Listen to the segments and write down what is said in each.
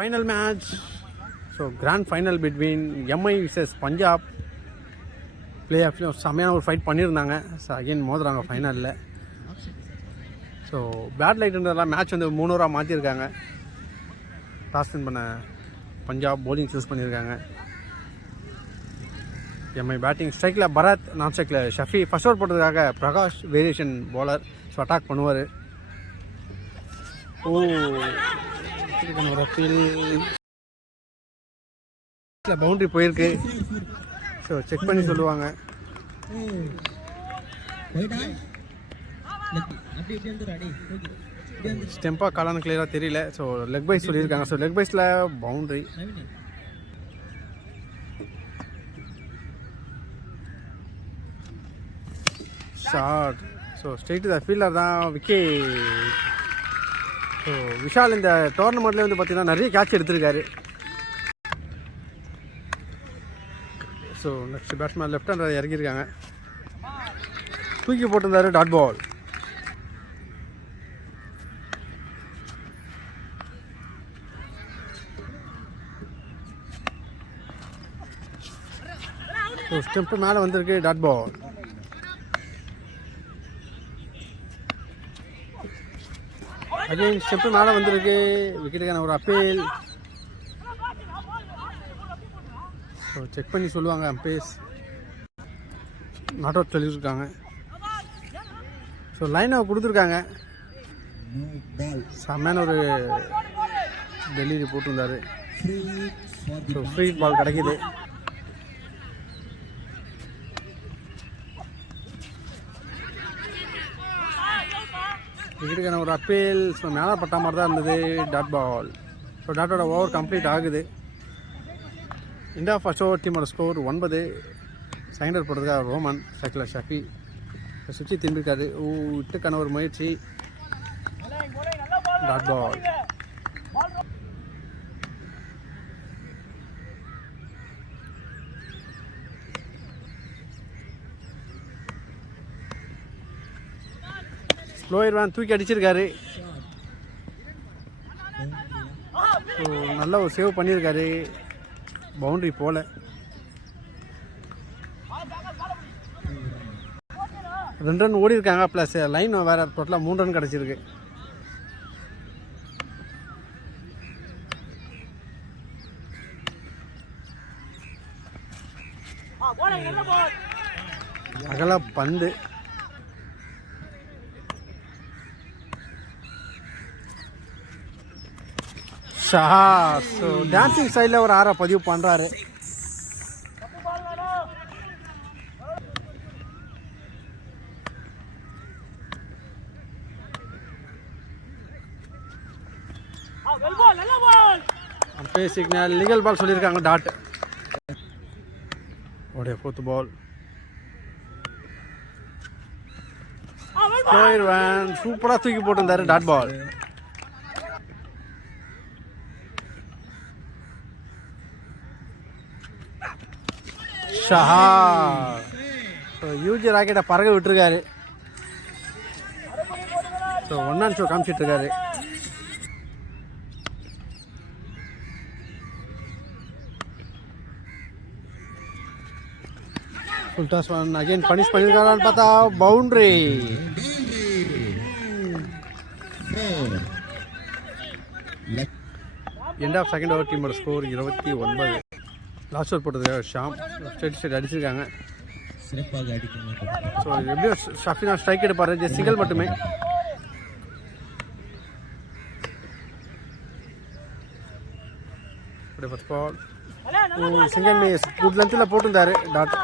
Final match. So grand final between MI versus Punjab. Play ஆஃப்லையும் செம்மையான ஒரு ஃபைட் பண்ணியிருந்தாங்க. ஸோ அகெயின் மோதுறாங்க ஃபைனலில். ஸோ பேட் லைட்டுன்றதெல்லாம் மேட்ச் வந்து 3 ஓவராக மாற்றிருக்காங்க. டாஸ் வின் பண்ண பஞ்சாப் பவுலிங் சூஸ் பண்ணியிருக்காங்க. MI batting. ஸ்ட்ரைக்கில் பரத், நான் ஸ்ட்ரைக்கில் ஷஃபி. ஃபர்ஸ்ட் ஓவர் போட்டதுக்காக Prakash variation bowler. So attack பண்ணுவார். ஒரு ஃபீல் பவுண்ட்ரி போயிருக்கு. ஸோ செக் பண்ணி சொல்லுவாங்க. ஸ்டெம்பாக காலான்னு கிளியராக தெரியல. ஸோ லெக் பைஸ் சொல்லியிருக்காங்க. ஸோ லெக் பைஸில் boundary. Short. So straight the fielder தான் விக்கெட். ஸோ விஷால் இந்த டோர்னமெண்ட்லேயே வந்து பார்த்திங்கன்னா நிறைய கேட்ச் எடுத்திருக்காரு. So next batsman left hander இறங்கியிருக்காங்க. தூக்கி போட்டிருந்தாரு. Dot ball. ஸோ ஸ்டெம்ப்பு மேலே வந்திருக்கு. Dot ball. அகைன் ஸ்டெப்பு மேலே வந்திருக்கு. விக்கெட்டுக்கான ஒரு அப்பீல். ஸோ செக் பண்ணி சொல்லுவாங்க அம்பேஸ். நாட் அவுட் சொல்லியிருக்காங்க. ஸோ லைன் அவுட் கொடுத்துருக்காங்க. செம்மையான ஒரு டெலிவரி போட்டிருந்தாரு. ஸோ ஃப்ரீ பால் கிடைக்கிது. விக்கெட்டுக்கான ஒரு அப்பீல். ஸோ மேலே பட்டா மாதிரி தான் இருந்தது. Dot ball. ஸோ டாட்டோட ஓவர் கம்ப்ளீட் ஆகுது. இந்தியா ஃபர்ஸ்ட் ஓவர் டீமோட ஸ்கோர் 9. செகண்டர் போடுறதுக்காக ரோமன். சைக்கிள் ஷஃபி சுற்றி திரும்பியிருக்காரு. விட்டுக்கான ஒரு முயற்சி. Dot ball. ஸ்லோயர் வேன் தூக்கி அடிச்சிருக்காரு. ஸோ நல்ல ஒரு சேவ் பண்ணியிருக்காரு. பவுண்ட்ரி போல. ரெண்டு ரன் ஓடி இருக்காங்க. ப்ளஸ் லைன் வேறு டோட்டலாக 3 ரன் கிடச்சிருக்கு. அகல பந்து. ஷஹா. ஸோ டான்சிங் சைடில் ஒரு 6 பதிவு பண்ணுறாரு. சிக்னல் லீகல் பால் சொல்லியிருக்காங்க. டாட். ஓடைய 4th பால். சூப்பராக தூக்கி போட்டிருந்தாரு. Dot ball. ஷஹா. யூஜி ராக்கெட்டை பறக விட்டுருக்காரு. ஸோ 1 ரன் ஷோ காமிச்சிட்டு இருக்காரு. Full toss one. Again punish பண்ணியிருக்காரான்னு பார்த்தா boundary. End of second over டீமோட ஸ்கோர் 29. லாஸ்ட் ஓவர் போட்டதுக்காக ஷாம் ஸ்ட்ரெயிட் அடிச்சிருக்காங்க. ஸோ எப்படியோ ஷஃபினா ஸ்ட்ரைக் எடுப்பார். ஜஸ்ட் சிங்கிள் மட்டுமே. First ball. Single miss. Good லென்த்தில் போட்டிருந்தாரு. Dot.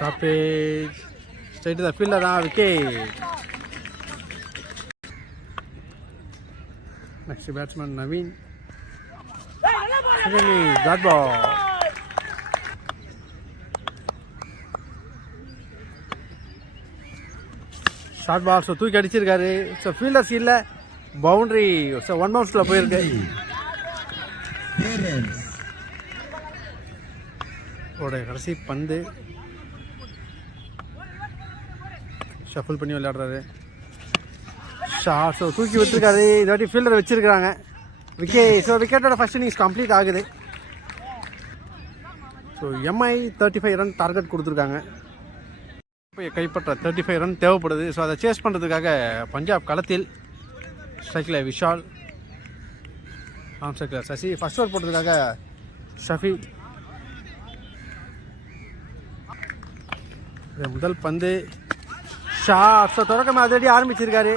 Top edge. Straight the fielder தான். Wicket. Next batsman Naveen. Dot ball. Short ball. So தூக்கி அடிச்சிருக்காரு. ஸோ ஃபீல்டர்ஸ் இல்லை. பவுண்ட்ரி. ஸோ 1 பவுன்ஸில் போயிருக்கு. கடைசி பந்து. ஷஃபிள் பண்ணி விளையாடுறாரு. ஸோ தூக்கி விட்டுருக்காரு. இந்த வாட்டி ஃபீல்டர் வச்சுருக்காங்க. ஸோ விக்கெட்டோட ஃபர்ஸ்ட் இன்னிங்ஸ் கம்ப்ளீட் ஆகுது. ஸோ எம்ஐ 35 ரன் டார்கெட் கொடுத்துருக்காங்க. இப்போ கைப்பற்ற 35 ரன் தேவைப்படுது. ஸோ அதை சேஸ் பண்ணுறதுக்காக பஞ்சாப் களத்தில். ஸ்ட்ரைக்கில் விஷால், ஆம் ஸ்ட்ரைக்கில் சசி. ஃபர்ஸ்ட் ஓவர் போட்டதுக்காக ஷஃபி. முதல் பந்து ஷாட். ஸோ தொடக்கமாக அதடி ஆரம்பிச்சிருக்காரு.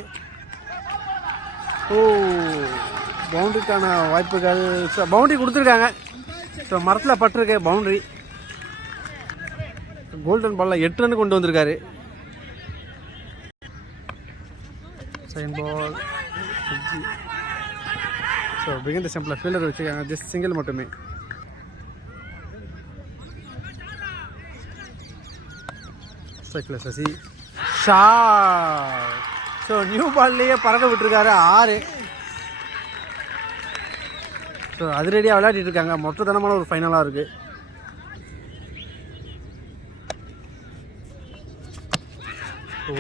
பவுண்டரிக்கான வாய்ப்புகள். ஸோ பவுண்டரி கொடுத்துருக்காங்க. ஸோ மரத்தில் பட்டிருக்கு பவுண்டரி. கோல்டன் பாலில் 8 ரன் கொண்டு வந்திருக்காரு. Second ball. So begin the simple fielder வச்சுருக்காங்க. ஜஸ்ட் சிங்கிள் மட்டுமே. ஸ்ட்ரைக்கில் சசி. ஷாட். ஸோ நியூ பால்லையே பறக்க விட்டுருக்காரு. 6. ஸோ அதிரடியாக விளையாடிட்டு இருக்காங்க. மொத்தத்தனமான ஒரு ஃபைனலாக இருக்குது.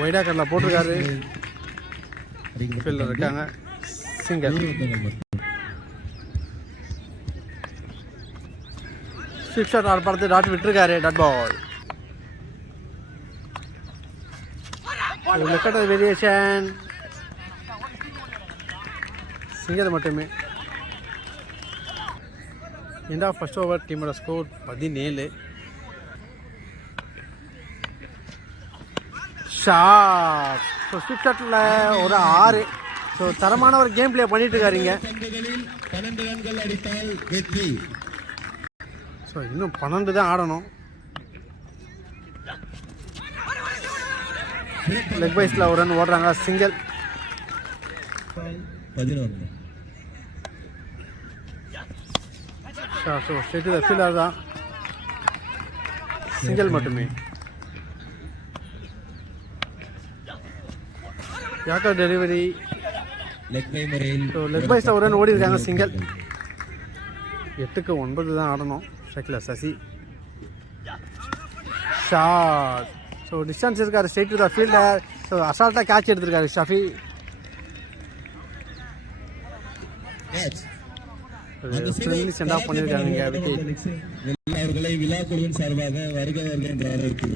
ஒய்டா கட்டில் போட்டிருக்காரு. ஃபீல்டர் இருக்காங்க. சிங்கிள். சிக்ஸ் ஷாட் ஆர் பார்த்து டாட் விட்டுருக்காரு. Dot ball. வேரியேஷன் சிங்கிள் மட்டுமே. End of first over. டீமோட ஸ்கோர் 17. ஷாட். ஸோ ஸ்விப் ஷாட்டில் ஒரு 6. ஸோ தரமான ஒரு கேம் பிளே பண்ணிட்டு இருக்காருங்க. ஸோ இன்னும் 12 தான் ஆடணும். லெக் பைஸில் ஒரு ரன் ஓடுறாங்க. Single. 11. So straight to the fielder தான். சிங்கிள் மட்டுமே. Yorker delivery. ஸோ லெக் பைஸில் ஒரு ரன் ஓடி இருக்காங்க. சிங்கிள். 8க்கு 9 தான் ஆடணும். ஸ்ட்ரைக்கில் சசி. ஷாட். ஸோ டிஸ்டன்ஸ் இருக்காரு. Straight to the fielder. So அசால்ட்டாக கேட்ச் எடுத்திருக்காரு ஷஃபி. சென்ட் ஆஃப் பண்ணியிருக்காங்க. விக்கெட்.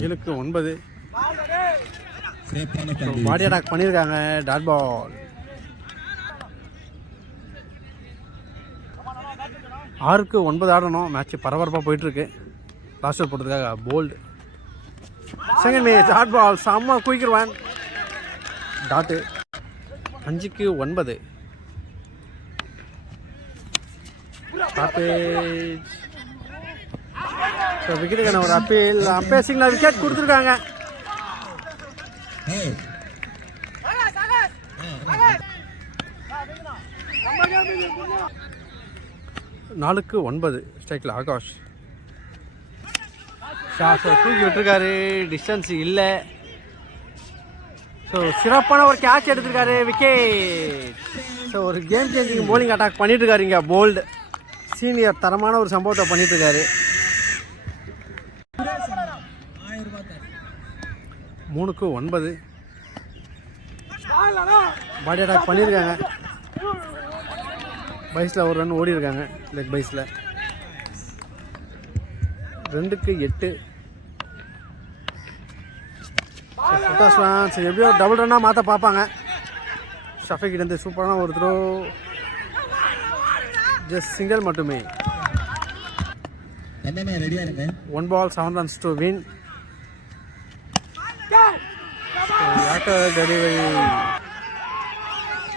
7க்கு 9. பாடி அட்டாக் பண்ணியிருக்காங்க. Dot ball. 6க்கு 9 ஆடணும். மேட்ச் பரபரப்பாக போயிட்டுருக்கு. லாஸ்ட் ஓவர் போட்டதுக்காக bowled. Second match dot ball. செம்ம குயிக்கிடுவான். டாட்டு. 5க்கு 9. விக்கெட்டுக்கான ஒரு அப்பீல். Umpire signal. விக்கெட் கொடுத்துருக்காங்க. நாலுக்கு 9. ஸ்ட்ரைக்கில் ஆகாஷ். தூக்கி விட்டுருக்காரு. டிஸ்டன்ஸ் இல்லை. ஸோ சிறப்பான ஒரு கேட்ச் எடுத்திருக்காரு. விக்கெட். ஸோ ஒரு கேம் சேஞ்சிங் போலிங் அட்டாக் பண்ணிட்டு இருக்காரு இங்கே போல்டு. சீனியர் தரமான ஒரு சம்பவத்தை பண்ணிட்டு இருக்காரு. 3க்கு 9. பாடி அட்டாக் பண்ணியிருக்காங்க. பைஸில் ஒரு ரன் ஓடி இருக்காங்க. லெக் பைஸில். 2க்கு 8. எப்படியோ டபுள் ரன்னாக மாற்ற பார்ப்பாங்க. ஷஃபிக்கிட்டேருந்து சூப்பரான ஒரு த்ரோ. ஜஸ்ட் சிங்கிள் மட்டுமே. 1 ball 7 runs to win. Delivery.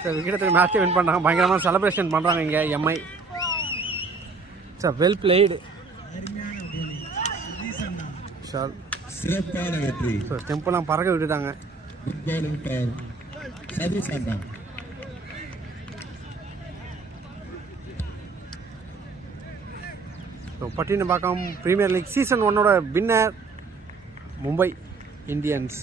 Sir விக்கெட்டை மேட்சை வின் பண்ணுறாங்க. பயங்கரமாக செலிப்ரேஷன் பண்ணுறாங்க இங்கே MI. Sir well played. Sir டெம்பெல்லாம் பறக்க விட்டுட்டாங்க. Pattinapakkam premier league season 1 winner Mumbai Indians.